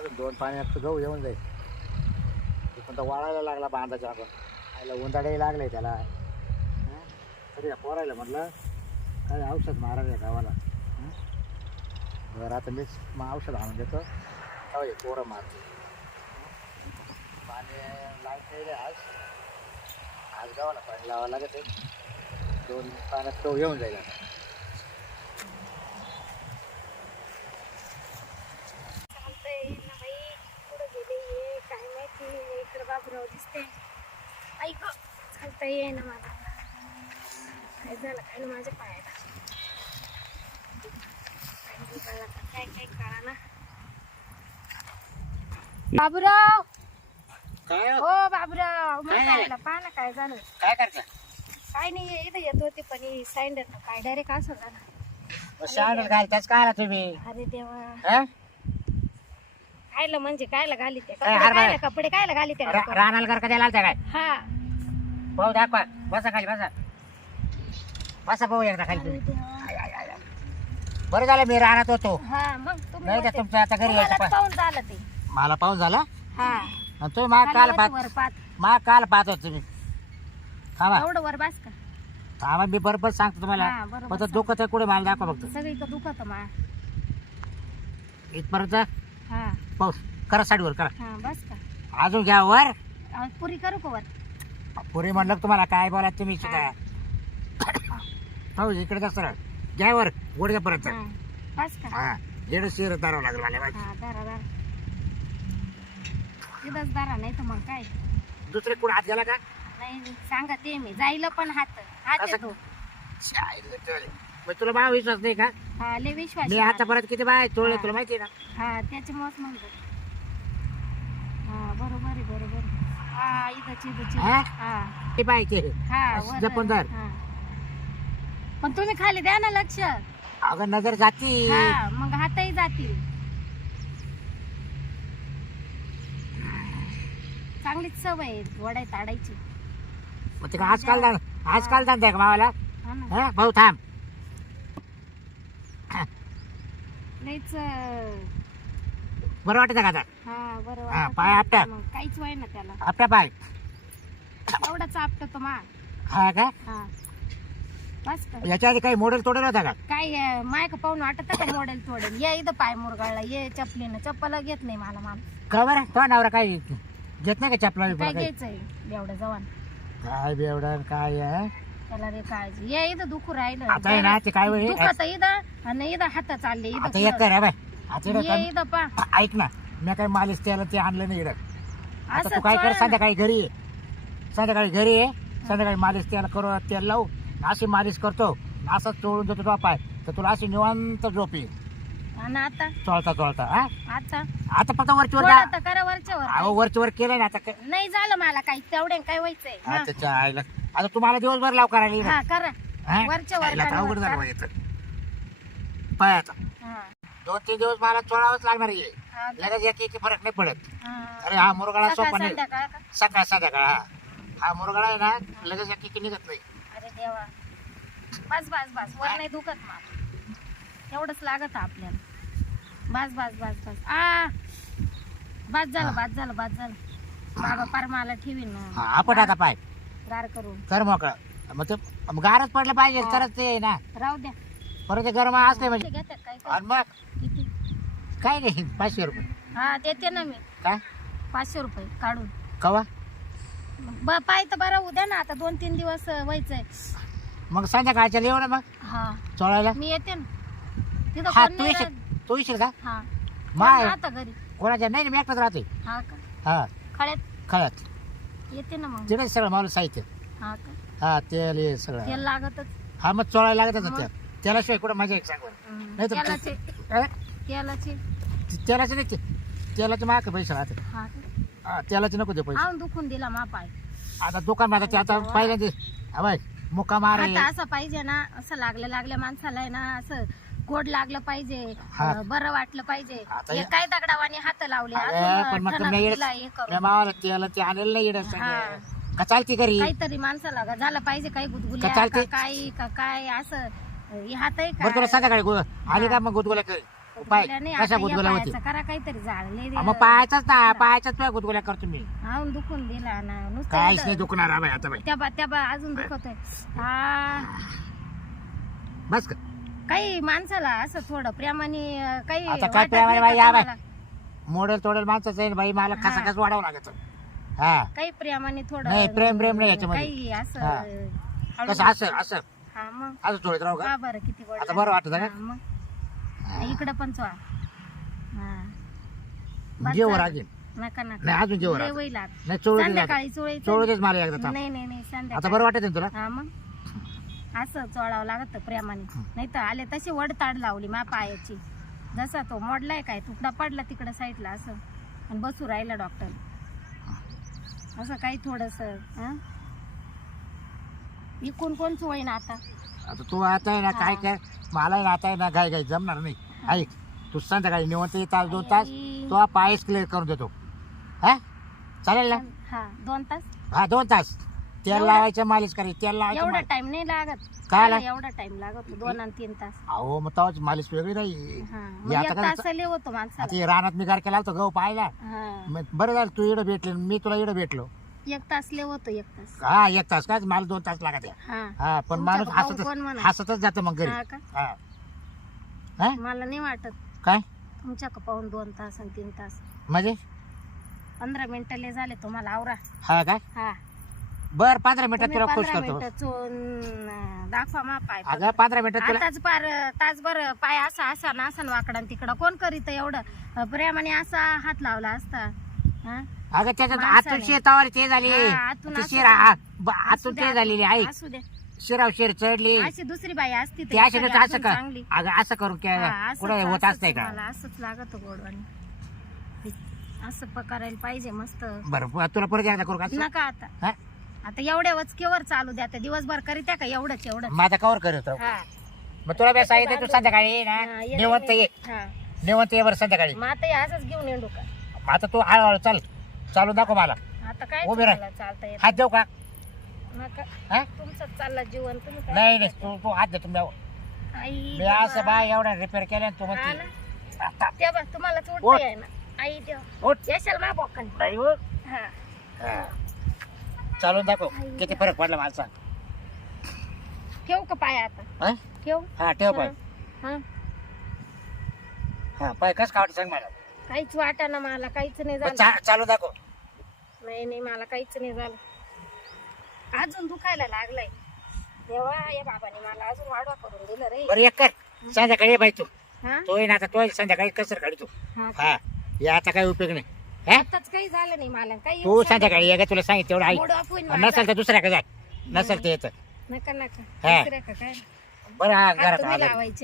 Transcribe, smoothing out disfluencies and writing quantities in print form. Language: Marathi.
अजून 2 पाण्यात गहू येऊन जाईल. ते पण तर वाळायला लागला बांधाच्या अगोदर. आयला उंदाडे लागले त्याला. तरी या पोरायला म्हटलं काय औषध मारायला गावाला. बरं आता मीच मग औषध आणून देतो. तेव्हा हे पोरं मारते. पाणी लावते आज. आज गावाला पाणी लावावं लागत आहे. 2 पाण्यात तो येऊन जाईल आता. बाबूराव दिसते. ऐक चालता ये ना मला. काय झालं काय ना माझ्या पायाला. काय काय कळा ना. बाबूराव काय हो बाबूराव मग पायाला पहा ना काय झालं. काय करता? काय नाही इथं येत होते पण सायंडर काय डायरेक्ट असं झालं. शाळेत घालताच काय आला तुम्ही? अरे देवा हा? कायला म्हणजे कायला घाली ते कपडे कायला घाली ते रानाला घर कधी आलता काय? हा भाऊ दाखवा. बसा खाली बसा. बसा भाऊ एकदा खाली अरे तुम्ही. देवा. I, I, I, I. बरं झालं मी रानात होतो. हा मग तुम्ही नाही तर होते. तुमचं आता घरी तुम्हाला यायचं पाहून झालं ते. मला पाहून झाला. हा आणि तुम्ही मा काल पाहत वर पाहत काल पाहत होत तुम्ही. थांबा एवढं वर बास का. थांबा मी बरोबर सांगतो तुम्हाला. हा, बरोबर फक्त दुखत आहे कुठे मला दाखवा फक्त. सगळीकडे दुखत मा. इथपर्यंत हा पाऊस करा साडीवर करा. हा बस का. अजून घ्या वर. पुरी करू का वर. पुरी म्हणलं का तुम्हाला काय बोला तुम्ही सुद्धा. हो इकडे जास्त घ्या वर गुडघ्यापर्यंत. हा बस का. हा येणं शिर धरावं लागेल मला माहिती. हा दारा दारा तिथंच दारा नाही तर मग काय. दुसरे कुठे हात गेला का? नाही सांगा ते मी जाईल पण हात हात असं? येतो. मग तुला बा विश्वास नाही का? हा लय विश्वास मी आहे आतापर्यंत किती बाय चोळले हा. तुला माहिती आहे ना. मला. हा त्याच्यामुळेच म्हणतो. हा बरोबर आहे बरोबर. हा इथंच इथंच हा? हा ते पाहिजे हा वर. जपून धर. हा. पण तुम्ही खाली द्या ना लक्ष. अगं नजर जाती. हा मग हातही जातील. चांगलीच सवय आहे वडाय ताडायची. मग ते का आजकाल धंदा का मावाला. हा ना हा भाऊ थांब. लईच बरं वाटतं का आता? हा बरं हा, वाटतं. पाय आपटा. मग काहीच वय ना त्याला. आपल्या पाय. एवढाच आपटतो मा. हा का? हा बस का. याच्या आधी काही मॉडेल तोडेल होता का? काय मायक पाहून वाटत का मॉडेल तोडेल. ये इथं पाय मुरगाळला ये चपलीनं. चप्पल घेत नाही मला माणूस. का बरं तो नवरा काही घेत नाही का चपला काय बिपला काही? घ्यायचंय एवढं जवान. काय बेवडं काय आहे? त्याला रे काळजी. ये इथं दुखू राहिलं. आता आहे ना ते काय होईल? दुखत इथं आणि इथं हात चालले इथं आता एक कर बाय. आता इकडं ये इथं पा. ऐक ना मी काय मालिश त्याला ते आणलं नाही इकडं. आता असं तू काय कर चोळा ना. संध्याकाळी घरी ये. संध्याकाळी घरी ये. संध्याकाळी मालिश त्याला करू तेल लावू. अशी मालिश करतो असं चोळून देतो तो पाय तर तुला अशी निवांत झोप येईल. आणि आता चोळता हा आता आता फक्त वरची वर थोडं तर करा वरच्या अहो वर. वरची वर केलंय ना आता नाही झालं मला काही तेवढे काय व्हायचंय. हा. अच्छा आईला आता तुम्हाला दिवसभर लाव करायला येईल. हा करा हा? वरच्या वर आईला तर करा, अवघड वर झालं करा. बा इथं. पाय आता हा. 2-3 दिवस मला चोळावंच लागणार आहे. हा. लगेच एक फरक नाही पडत. हा. अरे हा मुरगाळा सकाळ सोपा नाही. संध्याकाळ का? सकाळ संध्याकाळ हा मुरगाळा आहे ना लगेच एक निघत नाही. अरे देवा बस बस बस वर नाही दुखत मला. एवढंच लागत आपल्याला. बस बस बस बस आ बस झालं बस झालं बस झालं. बाबा पार मला ठेवीन हा, आपण आता पाय गार करून. कर मोकळा. मग ते गारच पडलं पाहिजे तरच ते आहे ना. राहू द्या. परत ते गरम असले ते म्हणजे घेतात काय काय आणि मग किती. काय नाही 500 रुपये. हा देते ना मी काय 500 रुपये काढून. कवा पाय तर बरं उद्या ना आता 2-3 दिवस व्हायचंय. मग संध्याकाळच्या येऊ ना मग हा चोळायला. मी येते ना तिथं हा कोण तू नाही येशील राहत. तू येशील का? हा माय आता घरी. कोणाच्या नाही मी एकटाच राहते. हा का हा खळ्यात खळ्यात येते ना मग. तिकडे सगळं मला साहित्य. हा का हा तेल हे सगळं. तेल लागतच. हा मग चोळायला लागतच मग? त्या त्याल्याशिवाय कुठं मजा एक सांग बरं. नाही तर तेलाचे अं? तेलाचे. तेलाचे नाही तेलाचे माग पैसे राहते. हा का हा तेलाचे नको दे पैसे. आऊन दुखून दिला मा पाय. आता दुकान आता ते आता पहिल्यांदा हा बाय मुक्का मार आहे. आता असं पाहिजे ना असं लागल्या माणसाला आहे ना असं गोड लागलं पाहिजे. हा. बरं वाटलं पाहिजे. आता हे हे- काय दगडावाने हात लावले अरे, अजून पण मग ठणक तुम्ही दिला हे करून. या मावाला तेला ते आणलेलं नाही इकडं हा. सगळं. का चालती घरी काहीतरी माणसाला झालं पाहिजे. काही गुदगुल्या का चालते? का काय असं हे हात आहे बरं तुला का. संध्याकाळी आली का मग गुदगुल्या कर. पाय गुदगुल्या नाही, कशा आता या गुदगुल्या होती पायाचं करा काहीतरी झाडले मग पायाचाच ना पायाचाच तुझ्या गुदगुल्या करतो मी हा दुखून दिला ना नुसतं काहीच एवढं. नाही दुखणार बाई आता बाई त्या बा अजून दुखतोय हा बस का काही माणसाला असं थोडं प्रेमाने काही आता काय वाटत प्रेमाने नाही बाई का या बाई तुम्हाला? मोडेल तोडेल माणसाचं आहे बाई मला कसा हा. कसं वाढावं लागत हा काही प्रेमाने थोडं नाही, प्रेम नाही याच्यामध्ये. काही असं हा. हळू- कसं असं असं हा मग असं थोडीत राहू का का बरं किती गोड आता बरं वाटतं का? हा, मग इकडं पण चोळा हा बस जेवर झालं. रागीन नका नका नाही अजून जेवर लय रागीन. होईल आता. नाही चोळू दे संध्याकाळी चोळायचं चोळू देच मला एकदा थांब. नाही नाही नाही आता संध्याकाळी बरं वाटत ना तुला हा मग असं चोळावं लागत प्रेमाने नाही तर आले तशी वडताड लावली मा पायाची जसा तो मोडलाय काय तुकडा पडला तिकडं साईडला असं आणि बसू राहिला डॉक्टर असं काही थोडस इकून कोण चोळीन आता आता तू आता आहे ना काय काय मला आहे ना आता आहे ना काय काय जमणार नाही ऐक तू संध्याकाळी निवंत एक तास 2 तास तो पायच क्लिअर करून देतो हा चालेल ना हा 2 तास हा 2 तास तेल एवढं? लावायचं मालिश करायची तेल लावायचं एवढा मालिश. टाइम नाही लागत काय ला- एवढा टाइम लागत 2 आणि 3 तास अहो मग तेव्हाच मालिश वेगळी नाही हा हे मग आता एक काय तास लय होतो माणसाला आता हे रानात मी गार केला होता गहू पाहायला हा मग बरं झालं तू इकडं भेटले मी तुला इकडं भेटलो 1 तास लय होतो 1 तास हा 1 तास काय मला 2 तास लागत आहे. हा हा पण तुमच्या माणूस भाऊ हसतच कोण म्हणा? हसतच जातं मग घरी हा का हा हा? मला नाही वाटत काय तुमच्या पाहून 2 तास आणि 3 तास म्हणजे 15 मिनिटं झाले तुम्हाला आवरा हा काय हा बर 15 मिनिटात तुम्ही तुला खुश 15 करतो मिनिटं चोन दाखवा मा पाय अगं 15 मिनिटात तुला आताच पार तासभर पाय असा ना असा वाकडा तिकडं कोण करीत एवढं प्रेमाने असा हात लावला असता हा? अगं त्याच्यात माणसाने. आतून शेतावर ते झाली हा, आतून ती असं शिरा असू आतून द्या, ते झालेली ऐक असू दे शिराव शिर चढली अशी दुसरी बाई असती तर ती अशी एखादी नुसतं असं अजून कर चांगली. अगं असं करून हा, असंच- कुठे होत असंच असतंय का मला असंच लागत गोडवानी असं पकारायला पाहिजे मस्त बरं तुला परत एकदा करू का असं? नका आता हा? आता एवढ्या वचकेवर चालू द्या आता दिवसभर करीत्या का एवढंच एवढं माझा कवर करत राहू. हा मग तुला बी सांगितलं तू संध्याकाळी ये ना हा, ये निवंत ये हा निवंत ये बरं संध्याकाळी मग आता हे असंच घेऊन येऊ का मग आता तू हळूहळू चाल चालू दाखव मला आता काय उभी राह. तुम्हाला चालता येत हात देऊ का नका हा? तुमचं चाललं जीवन तुम्ही काय नाही नाही तू तू हात दे तुम्ही आई मी असं बाय एवढा रिपेअर केलं तू हा म्हणते ना. आता ते बघ तुम्हाला उठ. उठता आहे ना आई देव उठ. येशाल मा बोकन नाही हो. हा हा. चालून दाखव किती फरक पडला मला सांग ठेवू का पाय आता हा? ठेवू हा ठेव पाय हा हा पाय कस कावट सांग मला काहीच वाटा ना मला काहीच नाही झालं चालू दाखव नाही नाही मला काहीच नाही झालं अजून दुखायला लागलाय देवा या बाबाने मला अजून वाढवा करून दिलं रे बरं एक कर संध्याकाळी ये बाई तू हा तो ये ना आता तो संध्याकाळी कसर काढ तू हा हा या आता काही उपयोग नाही हा? आताच काही झालं नाही मला काही तू संध्याकाळी ये का तुला सांगितलं तेवढं ऐक मूड ऑफ होईल नसेल तर दुसऱ्या का जाय नसेल तर येतं नका नका हा. दुसऱ्या का काय बरं हा हात घरात तुम्ही आलं लावायचे